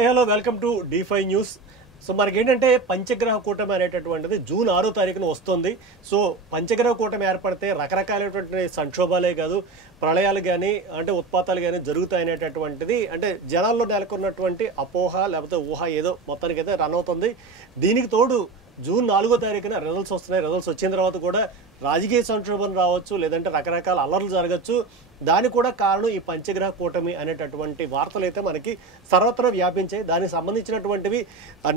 Hi hello welcome to D5 news. So మనకేంటంటే పంచగ్రహ కూటమి అనేటటువంటిది జూన్ 6వ తారీఖున వస్తుంది. సో పంచగ్రహ కూటమి ఏర్పడితే రకరకాలైనటువంటి సంక్షోభాలే కాదు, ప్రళయాలు కానీ అంటే ఉత్పాతాలు కానీ జరుగుతాయి అనేటటువంటిది అంటే జనాల్లో నెలకొన్నటువంటి అపోహ లేకపోతే ఊహ ఏదో మొత్తానికైతే రన్ అవుతుంది. దీనికి తోడు జూన్ 4వ తారీఖున రిజల్ట్స్ వస్తున్నాయి. రిజల్ట్స్ వచ్చిన తర్వాత కూడా రాజకీయ సంక్షోభం రావచ్చు, లేదంటే రకరకాల అల్లర్లు జరగచ్చు. దానికి కూడా కారణం ఈ పంచగ్రహ కూటమి అనేటటువంటి వార్తలు అయితే మనకి సర్వత్రా వ్యాపించాయి. దానికి సంబంధించినటువంటివి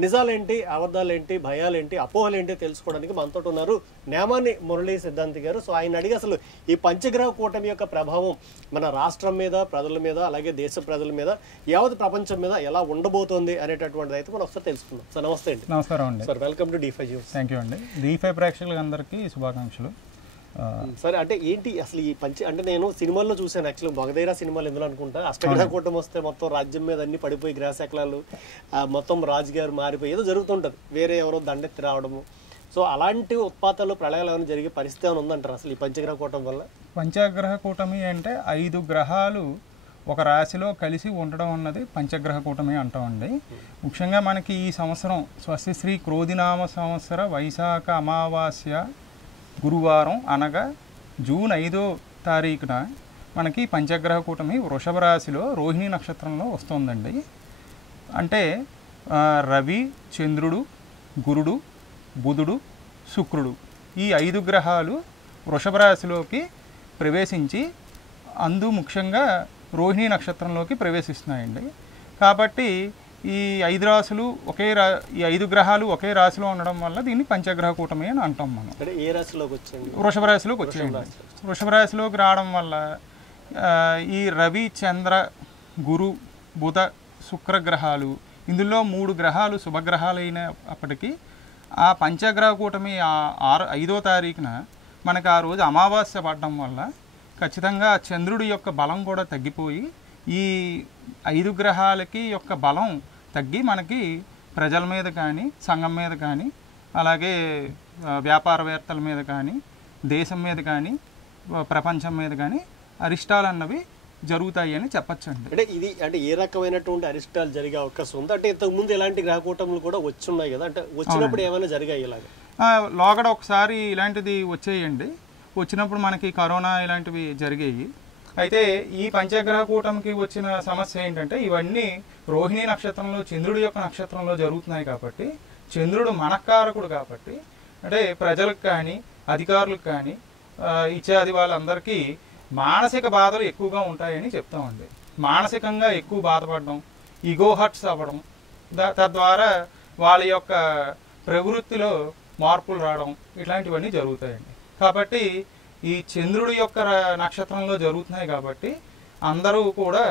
నిజాలేంటి, అబద్ధాలేంటి, భయాలేంటి, అపోహలేంటి తెలుసుకోవడానికి మనతో ఉన్నారు నేమాని మురళీ సిద్ధాంతి గారు. సో ఆయన అడిగి అసలు ఈ పంచగ్రహ కూటమి యొక్క ప్రభావం మన రాష్ట్రం మీద, ప్రజల మీద, అలాగే దేశ ప్రజల మీద, యావత్ ప్రపంచం మీద ఎలా ఉండబోతోంది అనేటటువంటిది అయితే మనం ఒకసారి తెలుసుకుందాం. సార్ నమస్తే అండి. నమస్కారం అండి. Sir welcome to D5 news. Thank you అండి. D5 ప్రేక్షకులందరికీ శుభాకాంక్షలు. సరే, అంటే ఏంటి అసలు ఈ అంటే నేను సినిమాల్లో చూసాను, యాక్చువల్గా మగధైరా సినిమాలు ఎందులో అనుకుంటా అష్టగ్రహ కూటమి వస్తే మొత్తం రాజ్యం మీద అన్ని పడిపోయి గ్రహశకలాలు మొత్తం రాజుగారు మారిపోయి ఏదో జరుగుతుంటది, వేరే ఎవరో దండెత్తి రావడము. సో అలాంటి ఉత్పాతాలు ప్రళయాలు ఏమైనా జరిగే పరిస్థితి ఏమైనా ఉందంటారు అసలు ఈ పంచగ్రహ కూటమి వల్ల? పంచగ్రహ కూటమి అంటే 5 గ్రహాలు ఒక రాశిలో కలిసి ఉండడం అన్నది పంచగ్రహ కూటమి అంటామండి. ముఖ్యంగా మనకి ఈ సంవత్సరం స్వస్తిశ్రీ క్రోధినామ సంవత్సర వైశాఖ అమావాస్య గురువారం అనగా జూన్ 5వ తారీఖున మనకి పంచగ్రహ కూటమి వృషభ రాశిలో రోహిణి నక్షత్రంలో వస్తుందండి. అంటే రవి, చంద్రుడు, గురుడు, బుధుడు, శుక్రుడు ఈ 5 గ్రహాలు వృషభ రాశిలోకి ప్రవేశించి ముఖ్యంగా రోహిణి నక్షత్రంలోకి ప్రవేశిస్తున్నాయండి. కాబట్టి ఈ 5 రాశులు ఈ 5 గ్రహాలు ఒకే రాశిలో ఉండడం వల్ల దీన్ని పంచగ్రహ కూటమి అని అంటాం మనం. ఏ రాశిలోకి వచ్చాయండి? వృషభ రాశిలోకి వచ్చాయండి. వృషభ రాశిలోకి రావడం వల్ల ఈ రవి, చంద్ర, గురు, బుధ, శుక్ర గ్రహాలు ఇందులో 3 గ్రహాలు శుభగ్రహాలైన అప్పటికీ ఆ పంచగ్రహ కూటమి 5వ తారీఖున మనకు ఆ రోజు అమావాస్య పడడం వల్ల ఖచ్చితంగా చంద్రుడి యొక్క బలం కూడా తగ్గిపోయి ఈ 5 గ్రహాలకి యొక్క బలం తగ్గి మనకి ప్రజల మీద కానీ, సంఘం మీద కానీ, అలాగే వ్యాపారవేత్తల మీద కానీ, దేశం మీద కానీ, ప్రపంచం మీద కానీ అరిష్టాలు అన్నవి జరుగుతాయి అని చెప్పచ్చండి. అంటే ఇది అంటే ఏ రకమైనటువంటి అరిష్టాలు జరిగే అవకాశం ఉంది? అంటే ఇంతకుముందు ఎలాంటి గ్రహ కూటములు కూడా వచ్చున్నాయి కదా, అంటే వచ్చినప్పుడు ఏమైనా జరిగాయి ఇలాగ? లోగడ ఒకసారి ఇలాంటిది వచ్చేయండి. వచ్చినప్పుడు మనకి కరోనా ఇలాంటివి జరిగాయి. అయితే ఈ పంచగ్రహ కూటమికి వచ్చిన సమస్య ఏంటంటే ఇవన్నీ రోహిణి నక్షత్రంలో చంద్రుడి యొక్క నక్షత్రంలో జరుగుతున్నాయి కాబట్టి చంద్రుడు మనకారకుడు కాబట్టి అంటే ప్రజలకు కానీ, అధికారులకు కానీ, ఇత్యాది వాళ్ళందరికీ మానసిక బాధలు ఎక్కువగా ఉంటాయని చెప్తామండి. మానసికంగా ఎక్కువ బాధపడడం, ఈగో హర్ట్స్ అవ్వడం, తద్వారా వాళ్ళ యొక్క ప్రవృత్తిలో మార్పులు రావడం ఇట్లాంటివన్నీ జరుగుతాయండి. కాబట్టి ఈ చంద్రుడి యొక్క నక్షత్రంలో జరుగుతున్నాయి కాబట్టి అందరూ కూడా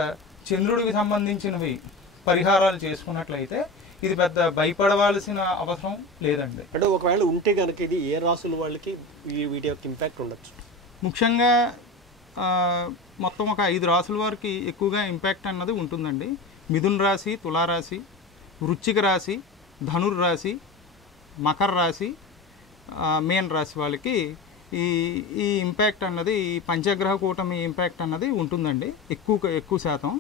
చంద్రుడికి సంబంధించినవి పరిహారాలు చేసుకున్నట్లయితే ఇది పెద్ద భయపడవలసిన అవసరం లేదండి. అంటే ఒకవేళ ఉంటే కనుక ఇది ఏ రాసుల వాళ్ళకి వీటి యొక్క ఇంపాక్ట్ ఉండొచ్చు? ముఖ్యంగా మొత్తం ఒక 5 రాసుల వారికి ఎక్కువగా ఇంపాక్ట్ అన్నది ఉంటుందండి. మిథున రాశి, తులారాశి, వృశ్చిక రాశి, ధనుర్రాశి, మకర రాశి, మీన రాశి వాళ్ళకి ఈ ఇంపాక్ట్ అన్నది ఈ పంచగ్రహ కూటమి ఇంపాక్ట్ అన్నది ఉంటుందండి ఎక్కువ శాతం.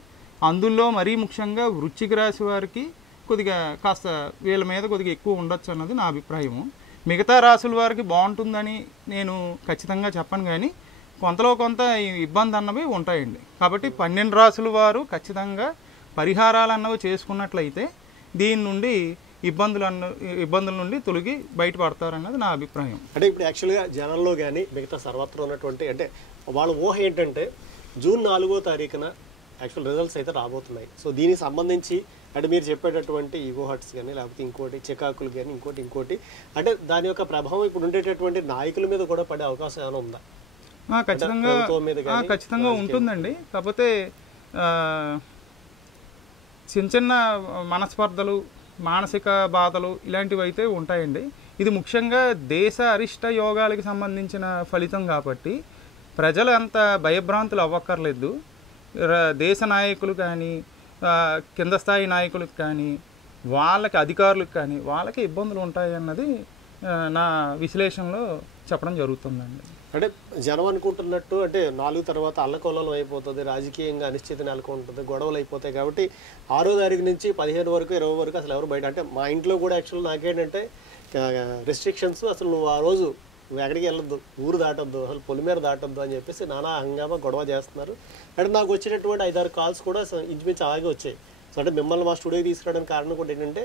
అందులో మరీ ముఖ్యంగా వృశ్చిక రాశి వారికి కొద్దిగా కాస్త వీళ్ళ మీద కొద్దిగా ఎక్కువ ఉండొచ్చు అన్నది నా అభిప్రాయము. మిగతా రాశుల వారికి బాగుంటుందని నేను ఖచ్చితంగా చెప్పను, కానీ కొంతలో కొంత ఇబ్బంది అన్నవి ఉంటాయండి. కాబట్టి 12 రాశుల వారు ఖచ్చితంగా పరిహారాలు అన్నవి చేసుకున్నట్లయితే దీని నుండి ఇబ్బందుల నుండి తొలగి బయటపడతారన్నది నా అభిప్రాయం. అంటే ఇప్పుడు యాక్చువల్గా జనాల్లో కానీ మిగతా సర్వత్రా ఉన్నటువంటి అంటే వాళ్ళ ఊహ ఏంటంటే జూన్ 4వ తారీఖున యాక్చువల్ రిజల్ట్స్ అయితే రాబోతున్నాయి. సో దీనికి సంబంధించి అంటే మీరు చెప్పేటటువంటి ఈగో హర్ట్స్ కానీ, లేకపోతే ఇంకోటి చికాకులు కానీ, ఇంకోటి అంటే దాని యొక్క ప్రభావం ఇప్పుడు ఉండేటటువంటి నాయకుల మీద కూడా పడే అవకాశం ఏమైనా ఉందా? ఖచ్చితంగా ఉంటుందండి. కాకపోతే చిన్న మనస్పర్ధలు, మానసిక బాధలు ఇలాంటివి అయితే ఉంటాయండి. ఇది ముఖ్యంగా దేశ అరిష్ట యోగాలకి సంబంధించిన ఫలితం కాబట్టి ప్రజలు అంత భయభ్రాంతులు అవ్వక్కర్లేదు. దేశ నాయకులు కానీ, కింద స్థాయి నాయకులకు కానీ, వాళ్ళకి అధికారులకు కానీ వాళ్ళకి ఇబ్బందులు ఉంటాయి అన్నది నా విశ్లేషణలో చెప్పడం జరుగుతుందండి. అంటే జనం అనుకుంటున్నట్టు అంటే 4 తర్వాత అల్లకొల్లం అయిపోతుంది, రాజకీయంగా అనిశ్చితి నెలకొంటుంది, గొడవలు అయిపోతాయి. కాబట్టి 6వ తారీఖు నుంచి 15 వరకు 20 వరకు అసలు ఎవరు బయట అంటే మా ఇంట్లో కూడా యాక్చువల్ నాకేంటంటే రెస్ట్రిక్షన్స్, అసలు నువ్వు ఆ రోజు నువ్వు ఎక్కడికి వెళ్ళొద్దు, ఊరు దాటొద్దు, అసలు పొలిమేర దాటొద్దు అని చెప్పేసి నానా హంగామా గొడవ చేస్తున్నారు. అంటే నాకు వచ్చేటటువంటి 5-6 కాల్స్ కూడా ఇంచుమించు అలాగే వచ్చాయి. సో అంటే మిమ్మల్ని మా స్టూడియోకి తీసుకురావడానికి కారణం కూడా ఏంటంటే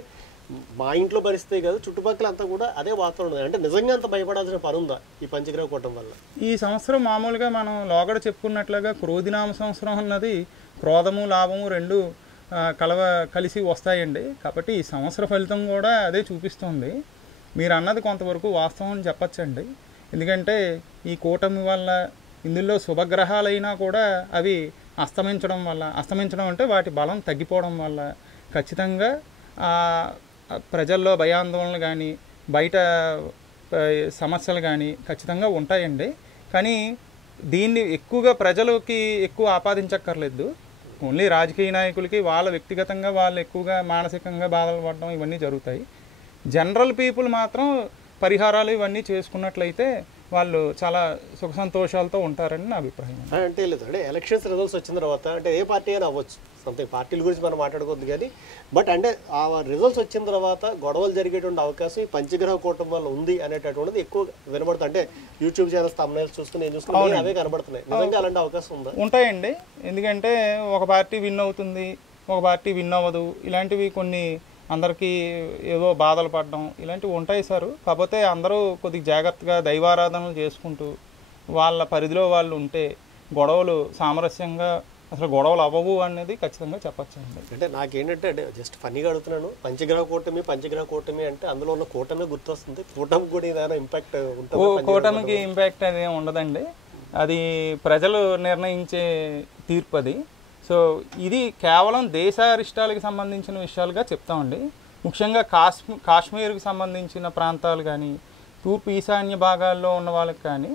మా ఇంట్లో పరిస్థితే కాదు, చుట్టుపక్కల అంతా కూడా అదే వాతావరణం. అంటే నిజంగా అంత భయపడాల్సిన పని ఉందా ఈ పంచగ్రహ కూటమి వల్ల? ఈ సంవత్సరం మామూలుగా మనం లోగడ చెప్పుకున్నట్లుగా క్రోధినామ సంవత్సరం అన్నది క్రోధము లాభము రెండు కలిసి వస్తాయండి. కాబట్టి ఈ సంవత్సర ఫలితం కూడా అదే చూపిస్తుంది. మీరు అన్నది కొంతవరకు వాస్తవం అని చెప్పచ్చండి. ఎందుకంటే ఈ కూటమి వల్ల ఇందులో శుభగ్రహాలైనా కూడా అవి అస్తమించడం అంటే వాటి బలం తగ్గిపోవడం వల్ల ఖచ్చితంగా ప్రజల్లో భయాందోళనలు కానీ బయట సమస్యలు కానీ ఖచ్చితంగా ఉంటాయండి. కానీ దీన్ని ఎక్కువగా ప్రజలకి ఎక్కువ ఆపాదించక్కర్లేదు. ఓన్లీ రాజకీయ నాయకులకి వాళ్ళ వ్యక్తిగతంగా వాళ్ళు ఎక్కువగా మానసికంగా బాధలు పడడం ఇవన్నీ జరుగుతాయి. జనరల్ పీపుల్ మాత్రం పరిహారాలు ఇవన్నీ చేసుకున్నట్లయితే వాళ్ళు చాలా సుఖ సంతోషాలతో ఉంటారని నా అభిప్రాయం. అంటే లేదు అంటే ఎలక్షన్స్ రిజల్ట్స్ వచ్చిన తర్వాత అంటే ఏ పార్టీ అయినా అవ్వచ్చు, సంథింగ్ పార్టీల గురించి మనం మాట్లాడుకోవద్దు కానీ, బట్ అంటే ఆ రిజల్ట్స్ వచ్చిన తర్వాత గొడవలు జరిగేటువంటి అవకాశం ఈ పంచగ్రహ కూటమి వల్ల ఉంది అనేటటువంటిది ఎక్కువ వినబడుతుంది. అంటే యూట్యూబ్ ఛానల్స్ తమ్నైల్స్ చూసుకుని నేను చూసుకుని అవే కనబడుతున్నాయి. నిజంగా అలాంటి అవకాశం ఉందా? ఉంటాయండి. ఎందుకంటే ఒక పార్టీ విన్ అవుతుంది, ఒక పార్టీ విన్ అవ్వదు. ఇలాంటివి కొన్ని అందరికీ ఏదో బాధలు పడడం ఇలాంటివి ఉంటాయి సార్. కాకపోతే అందరూ కొద్దిగా జాగ్రత్తగా దైవారాధనలు చేసుకుంటూ వాళ్ళ పరిధిలో వాళ్ళు ఉంటే గొడవలు సామరస్యంగా అసలు గొడవలు అవ్వవు అనేది ఖచ్చితంగా చెప్పచ్చండి. అంటే నాకేంటంటే అంటే జస్ట్ ఫన్నీగా అడుగుతున్నాను, పంచగ్రహ కూటమి అంటే అందులో ఉన్న కూటమి గుర్తొస్తుంది. కూటమి కూడా ఏదైనా ఇంపాక్ట్ ఉంటుంది? కూటమికి ఇంపాక్ట్ అది ఉండదండి. అది ప్రజలు నిర్ణయించే తీర్పు అది. సో ఇది కేవలం దేశారిష్టాలకు సంబంధించిన విషయాలుగా చెప్తామండి. ముఖ్యంగా కాశ్మీర్కి సంబంధించిన ప్రాంతాలు కానీ తూర్పు ఈశాన్య భాగాల్లో ఉన్న వాళ్ళకి కానీ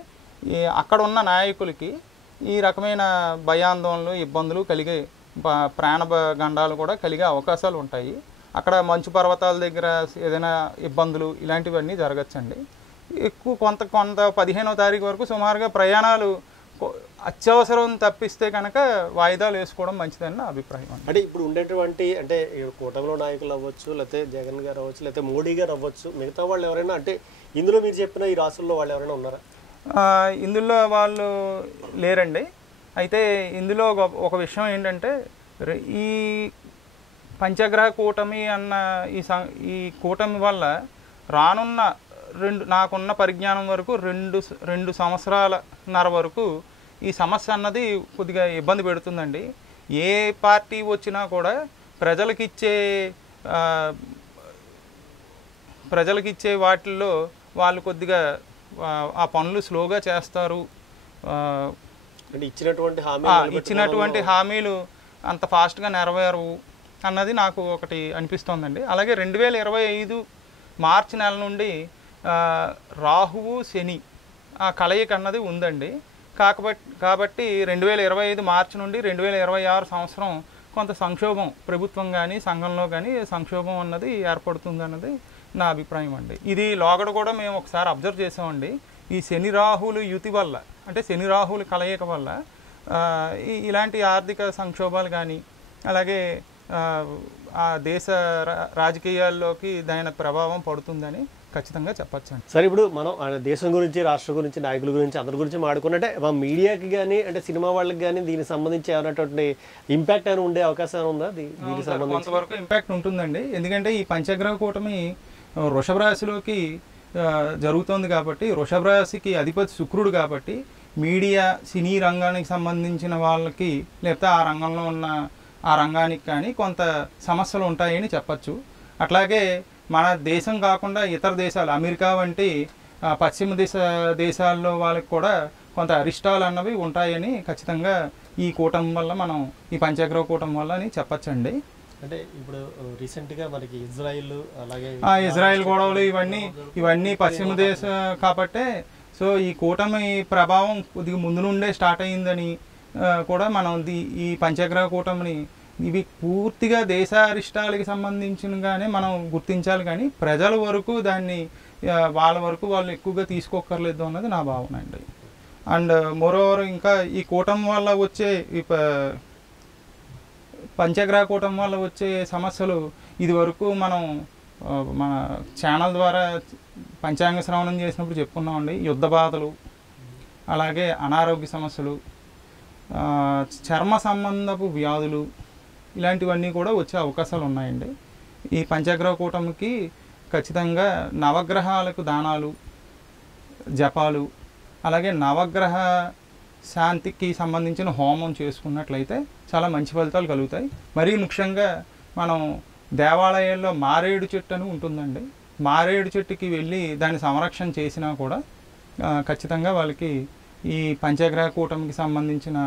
అక్కడ ఉన్న నాయకులకి ఈ రకమైన భయాందోళనలు ఇబ్బందులు కలిగే ప్రాణగండాలు కూడా కలిగే అవకాశాలు ఉంటాయి. అక్కడ మంచు పర్వతాల దగ్గర ఏదైనా ఇబ్బందులు ఇలాంటివన్నీ జరగచ్చండి. ఎక్కువ కొంత 15వ తారీఖు వరకు సుమారుగా ప్రయాణాలు అత్యవసరం తప్పిస్తే కనుక వాయిదాలు వేసుకోవడం మంచిదని నా అభిప్రాయం. అంటే ఇప్పుడు ఉండేటువంటి అంటే కూటమిలో నాయకులు అవ్వచ్చు, లేకపోతే జగన్ గారు అవ్వచ్చు, లేకపోతే మోడీ గారు అవ్వచ్చు, మిగతా వాళ్ళు ఎవరైనా అంటే ఇందులో మీరు చెప్పిన ఈ రాష్ట్రంలో వాళ్ళు ఎవరైనా ఉన్నారా? ఇందులో వాళ్ళు లేరండి. అయితే ఇందులో ఒక విషయం ఏంటంటే ఈ పంచగ్రహ కూటమి అన్న ఈ కూటమి వల్ల రానున్న నాకున్న పరిజ్ఞానం వరకు 2 సంవత్సరాలన్నర వరకు ఈ సమస్య అన్నది కొద్దిగా ఇబ్బంది పెడుతుందండి. ఏ పార్టీ వచ్చినా కూడా ప్రజలకిచ్చే వాటిల్లో వాళ్ళు కొద్దిగా ఆ పనులు స్లోగా చేస్తారు. ఇచ్చినటువంటి హామీలు అంత ఫాస్ట్గా నెరవేరవు అన్నది నాకు ఒకటి అనిపిస్తోందండి. అలాగే 2025 మార్చి నెల నుండి రాహువు శని ఆ కలయిక అన్నది ఉందండి. కాబట్టి 2025 మార్చి నుండి 2026 సంవత్సరం కొంత సంక్షోభం ప్రభుత్వం కానీ సంఘంలో కానీ సంక్షోభం అన్నది ఏర్పడుతుంది అన్నది నా అభిప్రాయం అండి. ఇది లోగడ కూడా మేము ఒకసారి అబ్జర్వ్ చేసామండి. ఈ శని రాహువులు యుతి వల్ల అంటే శని రాహువులు కలయిక వల్ల ఇలాంటి ఆర్థిక సంక్షోభాలు కానీ అలాగే ఆ దేశ రాజకీయాల్లోకి దాని ప్రభావం పడుతుందని ఖచ్చితంగా చెప్పచ్చండి. సరే, ఇప్పుడు మనం దేశం గురించి, రాష్ట్రం గురించి, నాయకుల గురించి, అందరి గురించి మాట్లాడుకున్నట్టే మా మీడియాకి కానీ అంటే సినిమా వాళ్ళకి కానీ దీనికి సంబంధించి ఏమైనటువంటి ఇంపాక్ట్ అయినా ఉండే అవకాశం ఉందా? దీనికి సంబంధించి కొంతవరకు ఇంపాక్ట్ ఉంటుందండి. ఎందుకంటే ఈ పంచగ్రహ కూటమి వృషభ రాశిలోకి జరుగుతోంది కాబట్టి, వృషభ రాశికి అధిపతి శుక్రుడు కాబట్టి మీడియా సినీ రంగానికి సంబంధించిన వాళ్ళకి లేకపోతే ఆ రంగంలో ఉన్న ఆ రంగానికి కానీ కొంత సమస్యలు ఉంటాయని చెప్పచ్చు. అట్లాగే మన దేశం కాకుండా ఇతర దేశాలు అమెరికా వంటి పశ్చిమ దేశాల్లో వాళ్ళకి కూడా కొంత అరిష్టాలు అన్నవి ఉంటాయని ఖచ్చితంగా ఈ కూటమి వల్ల మనం ఈ పంచగ్రహ కూటమి వల్ల అని చెప్పచ్చండి. అంటే ఇప్పుడు రీసెంట్గా మనకి ఇజ్రాయెల్ గొడవలు ఇవన్నీ పశ్చిమ దేశం కాబట్టే సో ఈ కూటమి ప్రభావం కొద్దిగా ముందు నుండే స్టార్ట్ అయ్యిందని కూడా మనం ఈ పంచగ్రహ కూటమిని ఇవి పూర్తిగా దేశారిష్టాలకి సంబంధించినగానే మనం గుర్తించాలి. కానీ ప్రజల వరకు దాన్ని వాళ్ళ వరకు వాళ్ళు ఎక్కువగా తీసుకోక్కర్లేదు అన్నది నా భావన అండి. అండ్ మోరోవర్ ఇంకా ఈ కూటమి వల్ల వచ్చే ఈ పంచగ్రహ కూటమి వల్ల వచ్చే సమస్యలు ఇది వరకు మనం మన ఛానల్ ద్వారా పంచాంగ శ్రవణం చేసినప్పుడు చెప్పుకున్నామండి. యుద్ధ బాధలు, అలాగే అనారోగ్య సమస్యలు, చర్మ సంబంధపు వ్యాధులు, ఇలాంటివన్నీ కూడా వచ్చే అవకాశాలు ఉన్నాయండి. ఈ పంచగ్రహ కూటమికి ఖచ్చితంగా నవగ్రహాలకు దానాలు, జపాలు, అలాగే నవగ్రహ శాంతికి సంబంధించిన హోమం చేసుకున్నట్లయితే చాలా మంచి ఫలితాలు కలుగుతాయి. మరీ ముఖ్యంగా మనం దేవాలయాల్లో మారేడు చెట్టు అని ఉంటుందండి. మారేడు చెట్టుకి వెళ్ళి దాన్ని సంరక్షణ చేసినా కూడా ఖచ్చితంగా వాళ్ళకి ఈ పంచగ్రహ కూటమికి సంబంధించిన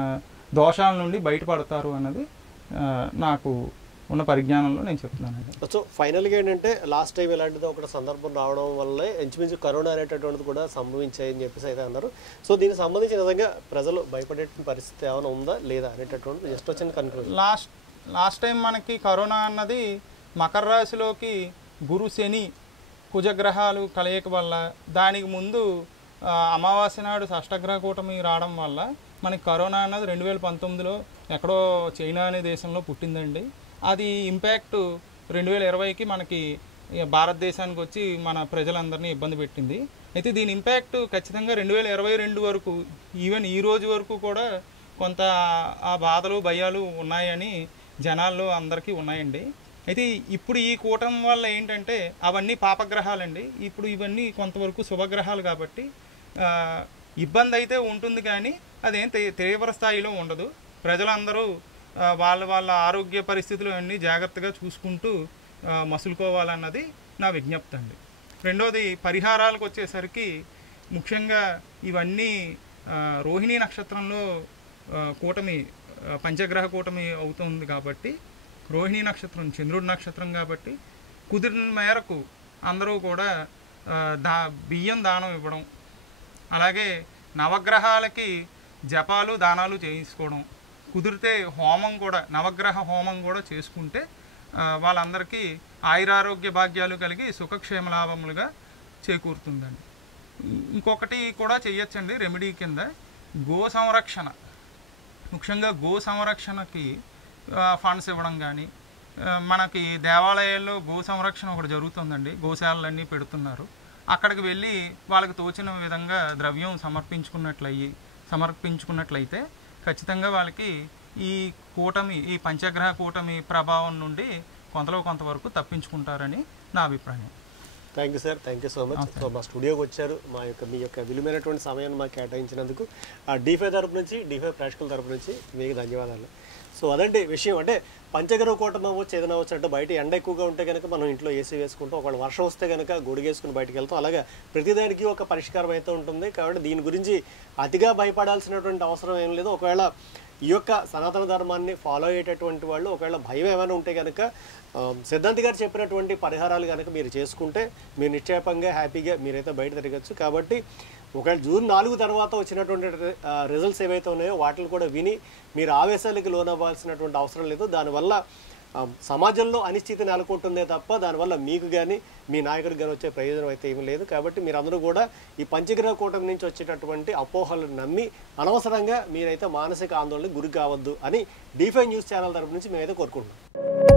దోషాల నుండి బయటపడతారు అన్నది నాకు ఉన్న పరిజ్ఞానంలో నేను చెప్తున్నానండి. సో ఫైనల్గా ఏంటంటే లాస్ట్ టైం ఇలాంటిది ఒక సందర్భం రావడం వల్లే ఇంచుమించు కరోనా అనేటటువంటిది కూడా సంభవించాయని చెప్పేసి అయితే అన్నారు. సో దీనికి సంబంధించిన విధంగా ప్రజలు భయపడే పరిస్థితి ఏమైనా ఉందా లేదా అనేటటువంటిది జస్ట్ వచ్చిన కన్క్లూజన్. లాస్ట్ టైం మనకి కరోనా అన్నది మకర రాశిలోకి గురు, శని, కుజగ్రహాలు కలయిక వల్ల, దానికి ముందు అమావాస్య నాడు షష్టగ్రహ కూటమి రావడం వల్ల మనకి కరోనా అన్నది 2019లో ఎక్కడో చైనా అనే దేశంలో పుట్టిందండి. అది ఇంపాక్ట్ 2020కి మనకి భారతదేశానికి వచ్చి మన ప్రజలందరినీ ఇబ్బంది పెట్టింది. అయితే దీని ఇంపాక్ట్ ఖచ్చితంగా 2022 వరకు, ఈవెన్ ఈ రోజు వరకు కూడా కొంత ఆ బాధలు, భయాలు ఉన్నాయని జనాల్లో అందరికీ ఉన్నాయండి. అయితే ఇప్పుడు ఈ కూటమి వల్ల ఏంటంటే అవన్నీ పాపగ్రహాలండి. ఇప్పుడు ఇవన్నీ కొంతవరకు శుభగ్రహాలు కాబట్టి ఇబ్బంది అయితే ఉంటుంది, కానీ అదేం తీవ్ర స్థాయిలో ఉండదు. ప్రజలందరూ వాళ్ళ ఆరోగ్య పరిస్థితులు అన్నీ జాగ్రత్తగా చూసుకుంటూ మసులుకోవాలన్నది నా విజ్ఞప్తి అండి. రెండోది పరిహారాలకు వచ్చేసరికి ముఖ్యంగా ఇవన్నీ రోహిణీ నక్షత్రంలో కూటమి, పంచగ్రహ కూటమి అవుతుంది కాబట్టి, రోహిణీ నక్షత్రం చంద్రుడి నక్షత్రం కాబట్టి కుదిరిన మేరకు అందరూ కూడా బియ్యం దానం ఇవ్వడం, అలాగే నవగ్రహాలకి జపాలు, దానాలు చేయించుకోవడం, కుదిరితే హోమం కూడా, నవగ్రహ హోమం కూడా చేసుకుంటే వాళ్ళందరికీ ఆయురారోగ్య భాగ్యాలు కలిగి సుఖక్షేమ లాభములుగా చేకూరుతుందండి. ఇంకొకటి కూడా చేయొచ్చండి రెమెడీ కింద, గో సంరక్షణ, ముఖ్యంగా గో సంరక్షణకి ఫండ్స్ ఇవ్వడం కానీ, మనకి దేవాలయాల్లో గో సంరక్షణ ఒకటి జరుగుతుందండి, గోశాలన్నీ పెడుతున్నారు. అక్కడికి వెళ్ళి వాళ్ళకి తోచిన విధంగా ద్రవ్యం సమర్పించుకున్నట్లయితే ఖచ్చితంగా వాళ్ళకి ఈ కూటమి, ఈ పంచగ్రహ కూటమి ప్రభావం నుండి కొంతవరకు తప్పించుకుంటారని నా అభిప్రాయం. Thank you sir, thank you so much. So మా స్టూడియోకి వచ్చారు, మీ యొక్క విలువైనటువంటి సమయాన్ని మాకు కేటాయించినందుకు D5 తరపు నుంచి, D5 ప్రేక్షకుల తరపు నుంచి మీకు ధన్యవాదాలు. సో అదండి విషయం. అంటే పంచగ్రహ కూటమి అవ్వచ్చు, ఏదైనా అవ్వచ్చు. అంటే బయట ఎండ ఎక్కువగా ఉంటే కనుక మనం ఇంట్లో ఏసీ వేసుకుంటాం, ఒకవేళ వర్షం వస్తే కనుక గొడుగేసుకుని బయటకు వెళ్తాం. అలాగే ప్రతిదానికి ఒక పరిష్కారం అయితే ఉంటుంది. కాబట్టి దీని గురించి అతిగా భయపడాల్సినటువంటి అవసరం ఏం లేదు. ఒకవేళ ఈ యొక్క సనాతన ధర్మాన్ని ఫాలో అయ్యేటటువంటి వాళ్ళు ఒకవేళ భయం ఏమైనా ఉంటే కనుక సిద్ధాంతి గారు చెప్పినటువంటి పరిహారాలు కనుక మీరు చేసుకుంటే మీరు నిశ్చయపంగా హ్యాపీగా మీరైతే బయట తిరగచ్చు. కాబట్టి ఒకవేళ జూన్ 4 తర్వాత వచ్చినటువంటి రిజల్ట్స్ ఏవైతే ఉన్నాయో వాటిని కూడా విని మీరు ఆవేశాలకు లోనవ్వాల్సినటువంటి అవసరం లేదు. దానివల్ల సమాజంలో అనిశ్చితి నెలకొంటుందే తప్ప దానివల్ల మీకు కానీ మీ నాయకుడికి కానీ వచ్చే ప్రయోజనం అయితే ఏమీ లేదు. కాబట్టి మీరందరూ కూడా ఈ పంచగ్రహ కూటమి నుంచి వచ్చేటటువంటి అపోహలను నమ్మి అనవసరంగా మీరైతే మానసిక ఆందోళనకు గురి కావద్దు అని D5 న్యూస్ ఛానల్ తరపు నుంచి మేమైతే కోరుకుంటున్నాం.